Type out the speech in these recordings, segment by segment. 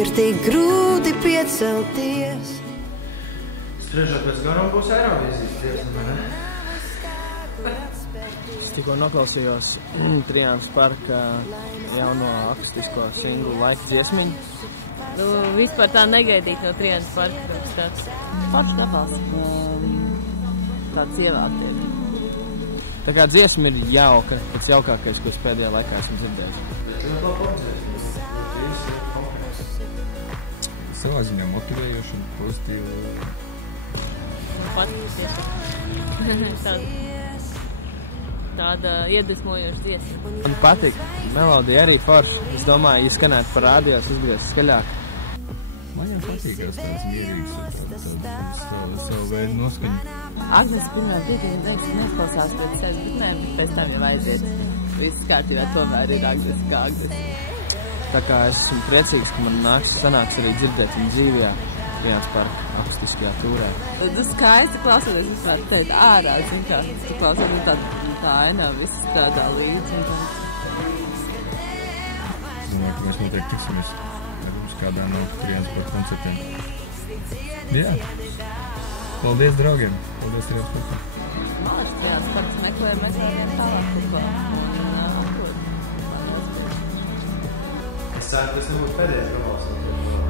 Ir tik grūti piecelties. Spriežot pēc garuma būs Eirovīzijas dziesma, ne? Es tikko noklausījos Trijānas parka jauno akustisko singlu Laika dziesmiņu. Nu, vispār tā negaidīt no Trijānas parka, pirms tāds pašs gabals. Tāds ievēlties. Tā kā dziesma ir jauka, pats jaukākais, ko es pēdējā laikā esmu dzirdējis. Savā ziņā motivējoši un pozitīvi. Tāda iedvesmojoša dziesma. Man patīk, melodija arī forša. Es domāju, ja skanētu par rādījos, uzgriezt skaļāk. Man jau patīkās tāds mierīgs, savu veidu noskaņu. Agnes pirmā brīdī, liekas, neizklausās pēc sevis, bet nē, bet pēc tam jau aiziet. Viss kārtībā tomēr ir Agnes kā Agnes. Tā kā es esmu priecīgs, ka man sanāks arī dzirdēt viņu dzīvajā Trijānas parka akustiskajā tūrē. Tu skaisti klausoties, es varu teikt ārā, zin kā, tu klausies, un tā aina viss strādā līdzi. Es domāju, ka mēs noteikti tiksimies ar mums kādā no Trijānas parka koncertiem. Jā. Paldies, draugiem. Paldies, Trijānas parkam. Malači Trijānas parks meklē, mēs varam tālāk kopā. Es ceru, tas nebūtu pēdējais gabals.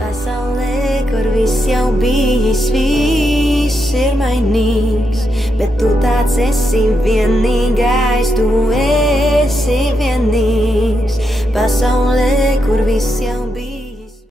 Pasaulē, kur viss jau bijis, viss ir mainīgs, bet tu tāds esi vienīgais, tu esi vienīgs. Pasaulē, kur viss jau bijis.